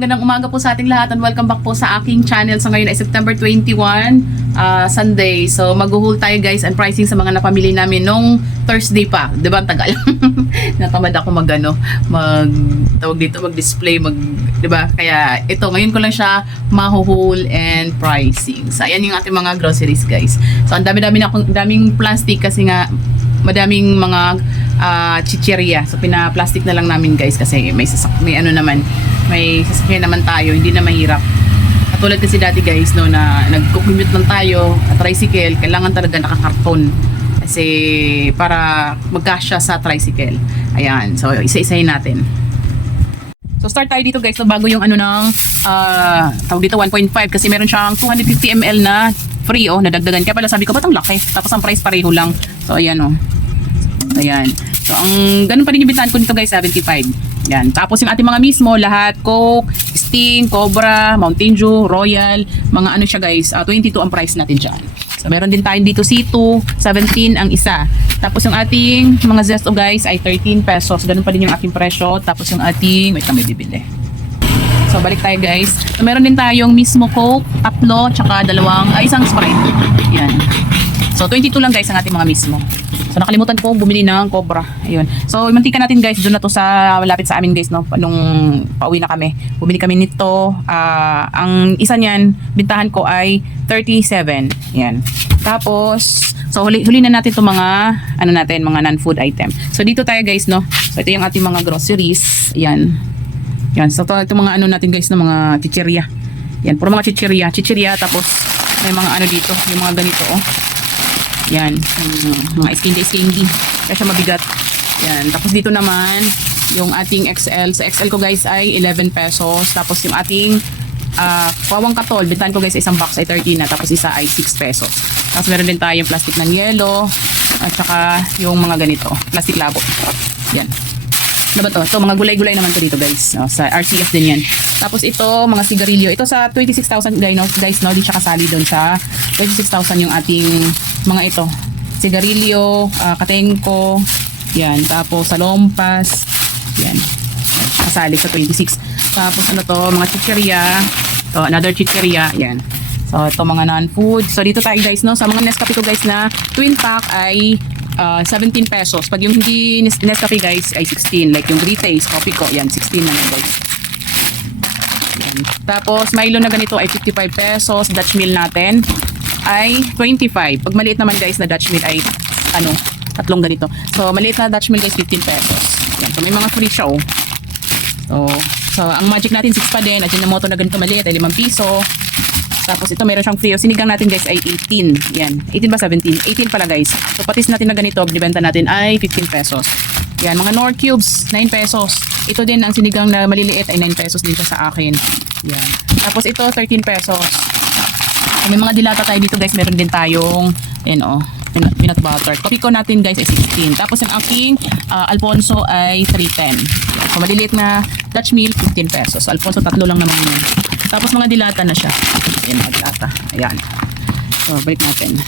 magandang umaga po sa ating lahat and welcome back po sa aking channel. So ngayon ay September 21, ah, Sunday. So mag-haul tayo guys and pricing sa mga napamili namin nung Thursday pa. ba ang tagal? Natamad ako mag ano, mag tawag dito mag 'di ba? Kaya ito ngayon ko lang siya mahuhul and pricing. So ayan yung ating mga groceries guys. So ang dami-dami na akong daming plastic kasi nga madaming mga ah, chichirya. So pina-plastic na lang namin guys kasi may sasak may ano naman, may sasakyan naman tayo, hindi na mahirap. Katulad kasi dati guys no na nagko-commute lang tayo, at tricycle, kailangan talaga nakakarton. Kasi para magkasya sa tricycle. Ayan, so isa-isahin natin. So start tayo dito guys, so bago yung ano ng ah tawag dito 1.5 kasi meron siyang 250 ml na free oh, nadagdagan. Kaya pala sabi ko, ba't ang laki? Tapos ang price pareho lang. So ayan oh. Ayan. So ang ganun pa rin yung bintahan ko nito guys, 75. Yan. Tapos yung ating mga mismo, lahat Coke, Sting, Cobra, Mountain Dew, Royal, mga ano siya guys, ah, 22 ang price natin dyan. So meron din tayong dito C2, 17 ang isa. Tapos yung ating mga Zesto guys ay 13 pesos. Ganun pa din yung ating presyo. Tapos yung ating, wait lang may bibili. So balik tayo guys. So meron din tayong mismo Coke, tatlo, tsaka dalawang, ay isang Sprite. Yan. So 22 lang guys ang ating mga mismo. So nakalimutan ko bumili ng Cobra. Ayun. So mantika natin guys doon na to sa malapit sa amin guys no nung pauwi na kami. Bumili kami nito. Ah, ang isa niyan bintahan ko ay 37. Yan. Tapos so huli, huli na natin 'tong mga ano natin mga non-food item. So dito tayo guys no. So ito yung ating mga groceries. Yan. Yan. So ito, ito mga ano natin guys na mga chichirya. Yan, puro mga chichirya. Chichirya tapos may mga ano dito, yung mga ganito oh. Yan, yung mga skindy. Kaya siya mabigat. Yan, tapos dito naman yung ating XL. Sa XL ko guys ay 11 pesos. Tapos yung ating ah pawang katol, bintahan ko guys isang box ay 13 na. Tapos isa ay 6 pesos. Tapos meron din tayong plastic ng yelo. At saka yung mga ganito, plastic labo. Yan. Ano ba to? So, mga gulay-gulay naman to dito, guys. No, sa RCF din yan. Tapos ito, mga sigarilyo. Ito sa 26,000, guys, no, guys, no? Di siya kasali doon sa 26,000 yung ating mga ito. Sigarilyo, uh, katengko, yan. Tapos salompas, yan. Kasali sa 26. Tapos ano to, mga chicheria. To, another chicheria, yan. So, ito mga non-food. So, dito tayo guys, no? Sa mga Nescafe ko guys na twin pack ay ah, 17 pesos. Pag yung hindi Nes- Nescafe guys ay 16. Like yung Britace, coffee ko, yan, 16 na lang guys. Yan. Tapos, Milo na ganito ay 55 pesos. Dutch meal natin ay 25. Pag maliit naman guys na Dutch meal ay ano, tatlong ganito. So, maliit na Dutch meal guys 15 pesos. Yan. So, may mga free siya oh. So, so ang magic natin 6 pa din. At yung moto na ganito maliit ay 5 piso. Tapos ito meron siyang free. Sinigang natin guys ay 18. Yan. 18 ba 17? 18 pala guys. So patis natin na ganito, binibenta natin ay 15 pesos. Yan. Mga Nor Cubes, 9 pesos. Ito din ang sinigang na maliliit ay 9 pesos din sa akin. Yan. Tapos ito 13 pesos. Kung may mga dilata tayo dito guys, meron din tayong, yan o, peanut, peanut butter. Coffee ko natin guys ay 16. Tapos yung aking ah, Alfonso ay 310. So maliliit na Dutch meal, 15 pesos. So, Alfonso, tatlo lang naman yun. Tapos mga dilata na siya. Ayan, dilata. Ayan. So, balik natin.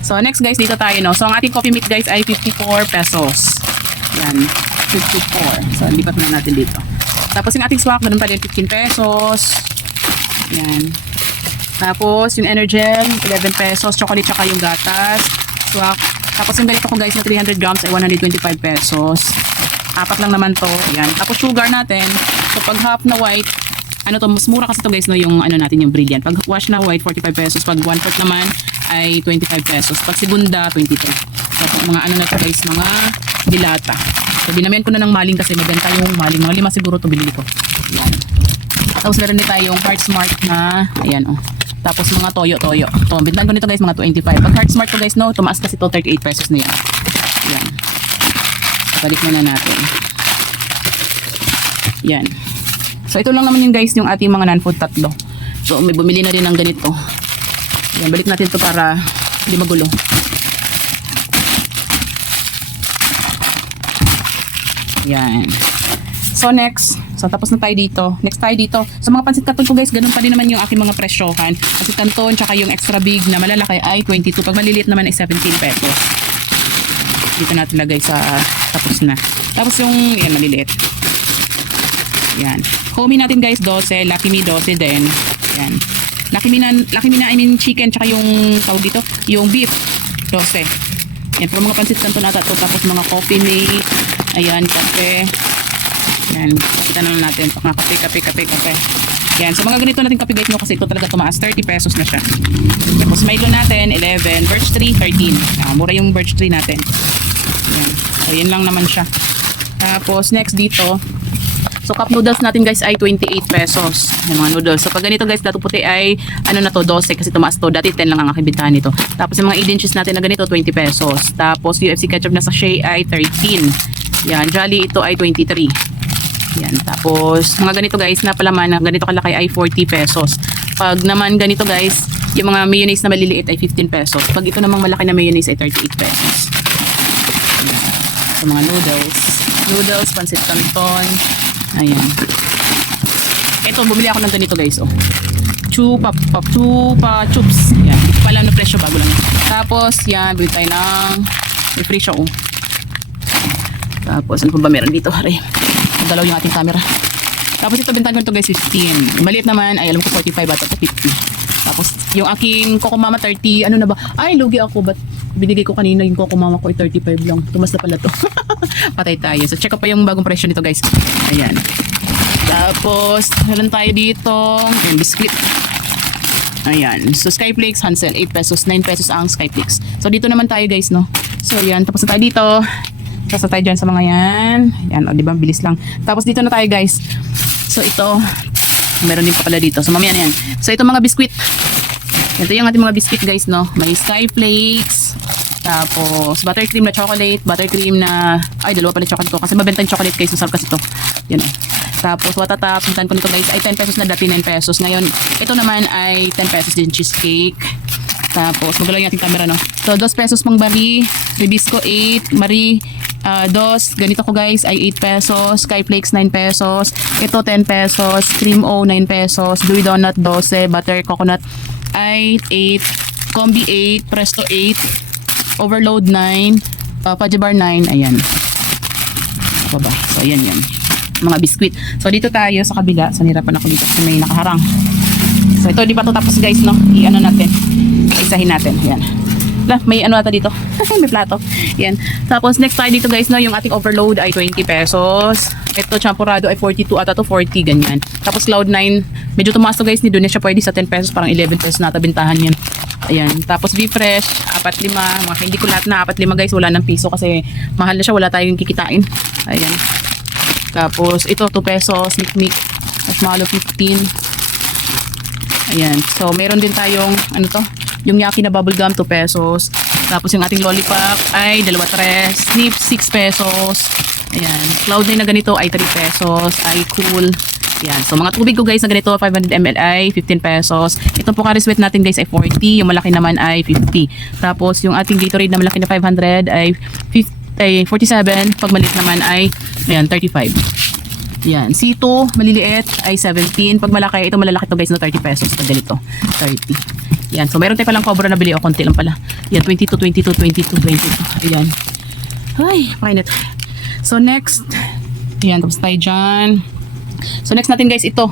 So, next guys, dito tayo, no? So, ang ating coffee mate guys ay 54 pesos. Ayan, 54. So, lipat na natin dito. Tapos yung ating swak, ganun pa din, 15 pesos. Ayan. Tapos, yung Energel, 11 pesos. Chocolate tsaka yung gatas. Swak. Tapos, yung ganito ko guys na 300 grams ay 125 pesos. Apat lang naman to. Ayan. Tapos, sugar natin. So, pag half na white, ano to, mas mura kasi to guys, no, yung ano natin, yung brilliant. Pag wash na white, 45 pesos. Pag one fourth naman, ay 25 pesos. Pag segunda, 23. So, mga ano na to guys, mga dilata. So, binamihan ko na ng maling kasi maganda yung maling. Mga lima siguro to binili ko. Ayan. Tapos meron din tayong Heart Smart na, ayan oh. Tapos mga toyo-toyo. To, bintahan ko nito guys, mga 25. Pag Heart Smart ko guys, no, tumaas kasi to 38 pesos na yan. Ayan. Balik muna natin. Yan. So, ito lang naman yung guys, yung ating mga non-food tatlo. So, may bumili na rin ng ganito. Yan, balik natin to para hindi magulo. Yan. So next, so tapos na tayo dito. Next tayo dito. Sa mga pansit canton ko guys, ganun pa din naman yung aking mga presyohan. Pansit canton, tsaka yung extra big na malalaki ay 22. Pag maliliit naman ay 17 pesos. Dito natin lagay sa tapos na. Tapos yung, yan maliliit. Yan. Homie natin guys, 12. Lucky Me, 12 din. Yan. Lucky Me na, Lucky Me na, I mean chicken, tsaka yung, tawag dito, yung beef, 12. Yan, pero mga pansit kanto nata to. Tapos mga coffee mate. Ayan, kape. Yan, kita na natin. Mga kape, kape, kape, kape. Yan, so mga ganito natin kape guys, no, kasi ito talaga tumaas. 30 pesos na siya. Tapos Milo natin, 11. Birch tree, 13. Ah, mura yung birch tree natin. Yan. So, yan lang naman siya. Tapos, next dito, So, cup noodles natin guys ay 28 pesos. Yung mga noodles. So, pag ganito guys, dato puti ay, ano na to, 12 kasi tumaas to. Dati 10 lang ang aking bintahan nito. Tapos, yung mga Eden cheese natin na ganito, 20 pesos. Tapos, UFC ketchup na sachet ay 13. Yan. Jolly ito ay 23. Yan. Tapos, mga ganito guys, na palaman na ganito kalaki ay 40 pesos. Pag naman ganito guys, yung mga mayonnaise na maliliit ay 15 pesos. Pag ito namang malaki na mayonnaise ay 38 pesos. Yan. So, mga noodles. Noodles, pansit canton. Ayan. Ito, bumili ako ng ganito guys, oh. Chupa, pop, chupa, chups. Yan. Hindi ko pa alam na presyo bago lang. Tapos, yan, bili tayo ng refresher, oh. Tapos, ano pa ba meron dito? Hari. Dalaw yung ating camera. Tapos ito, bentahan ko ito guys, 15. Maliit naman, ay alam ko 45 bata to 50. Tapos, yung aking Coco Mama 30, ano na ba? Ay, lugi ako, but binigay ko kanina yung Coco Mama ko ay 35 lang. Tumas na pala to. Patay tayo. So, check ko pa yung bagong presyo nito guys. Ayan. Tapos, meron tayo dito, yung biscuit. Ayan. So, Skyflakes, Hansel, 8 pesos. 9 pesos ang Skyflakes. So, dito naman tayo guys, no? So, ayan. Tapos na tayo dito. Tapos na tayo dyan sa mga yan. Ayan, o, di ba? Bilis lang. Tapos dito na tayo guys. So, ito. Meron din pa pala dito. So, mamaya na yan. So, ito mga biscuit. Ito yung ating mga biscuit guys, no? May Skyflakes. Tapos, buttercream na chocolate. Buttercream na... Ay, dalawa pala chocolate ko. Kasi mabenta yung chocolate guys. Masarap kasi ito. Yan o. Tapos, watatap. Suntan ko nito guys ay 10 pesos na dati 9 pesos. Ngayon, ito naman ay 10 pesos din cheesecake. Tapos, magalaw yung ating camera, no? So, 2 pesos pang bari. Ribisco, 8. Marie, uh, 2. Ganito ko, guys, ay 8 pesos. Skyflakes, 9 pesos. Ito, 10 pesos. Cream O, 9 pesos. Dewey Donut, 12. Butter Coconut, ay 8. Combi, 8. Presto, 8. Overload, 9. Uh, Fudge Bar, 9. Ayan. Baba. So, ayan yan. Mga biskuit. So, dito tayo sa kabila. Sanirapan ako dito kasi may nakaharang. So ito di pa to tapos guys no. I-ano natin. Isahin natin. Yan. La, may ano ata dito. may plato. Yan. Tapos next tayo dito guys no, yung ating overload ay 20 pesos. Ito champurado ay 42 ata to 40 ganyan. Tapos Cloud9, medyo tumaas to guys ni siya pwede sa 10 pesos parang 11 pesos nata bintahan yan. Ayan. Tapos Be Fresh, 4 5, mga hindi ko lahat na 4 5 guys, wala ng piso kasi mahal na siya, wala tayong kikitain. Ayan. Tapos ito 2 pesos, Mikmik, Marshmallow 15. Ayan. So, meron din tayong, ano to? Yung Yaki na bubble gum, 2 pesos. Tapos yung ating lollipop ay dalawa tres. Snip, 6 pesos. Ayan. Cloud na ganito ay 3 pesos. Ay cool. Ayan. So, mga tubig ko guys na ganito, 500 ml ay 15 pesos. Itong Pocari Sweat natin guys ay 40. Yung malaki naman ay 50. Tapos, yung ating Gatorade na malaki na 500 ay 50 ay 47. Pag maliit naman ay, ayan, 35. Yan. C2, maliliit, ay 17. Pag malaki, ito malalaki to guys, no, 30 pesos. Pag ganito, 30. Yan. So, meron tayo palang cobra na bili. O, konti lang pala. Yan, 22, 22, 22, 22. Ayan. Ay, mainit. So, next. Ayan, tapos tayo dyan. So, next natin guys, ito.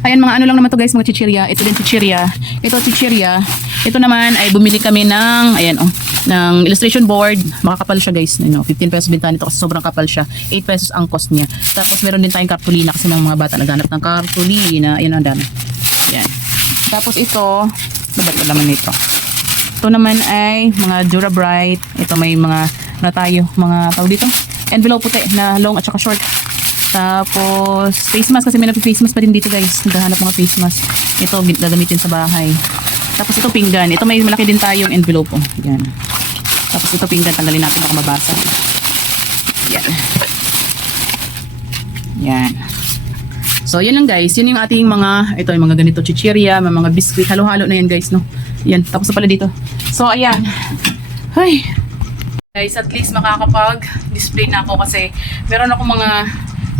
Ayan, mga ano lang naman to guys, mga chichirya. Ito din chichirya. Ito chichirya. Ito naman ay bumili kami ng, ayan, oh, ng illustration board. Makakapal siya guys. You know, 15 pesos bintahan nito kasi sobrang kapal siya. 8 pesos ang cost niya. Tapos meron din tayong kartulina kasi ng mga bata naghanap ng kartulina. Ayan, ang dami. Ayan. Tapos ito, ano ba ito laman nito? Ito naman ay mga Dura Bright. Ito may mga, na tayo, mga tawag dito. Envelope puti na long at saka short. Tapos, face mask kasi may nagpi-face mask pa din dito guys. Naghahanap mga face mask. Ito, gagamitin sa bahay. Tapos ito pinggan. Ito may malaki din tayong envelope. Oh. Yan. Tapos ito pinggan. Tanggalin natin baka mabasa. Yan. Yan. So, yun lang guys. Yun yung ating mga, ito yung mga ganito chichirya, may mga biscuit. Halo-halo na yan guys, no? Yan. Tapos na pala dito. So, ayan. Ay. Guys, at least makakapag-display na ako kasi meron ako mga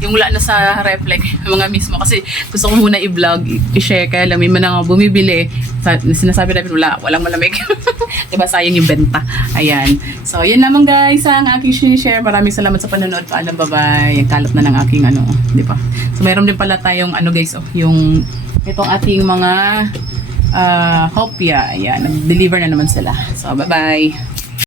yung wala na sa yung mga mismo. Kasi gusto ko muna i-vlog, i-share. Kaya lang, may mga bumibili. Sa, sinasabi namin, wala, walang malamig. diba, sayang yung benta. Ayan. So, yun lamang guys ang aking share. Maraming salamat sa panonood. Paalam, bye-bye. Yung kalat na ng aking ano, di ba? So, mayroon din pala tayong ano guys, oh, yung itong ating mga ah kopya. Ayan, nag-deliver na naman sila. So, bye-bye.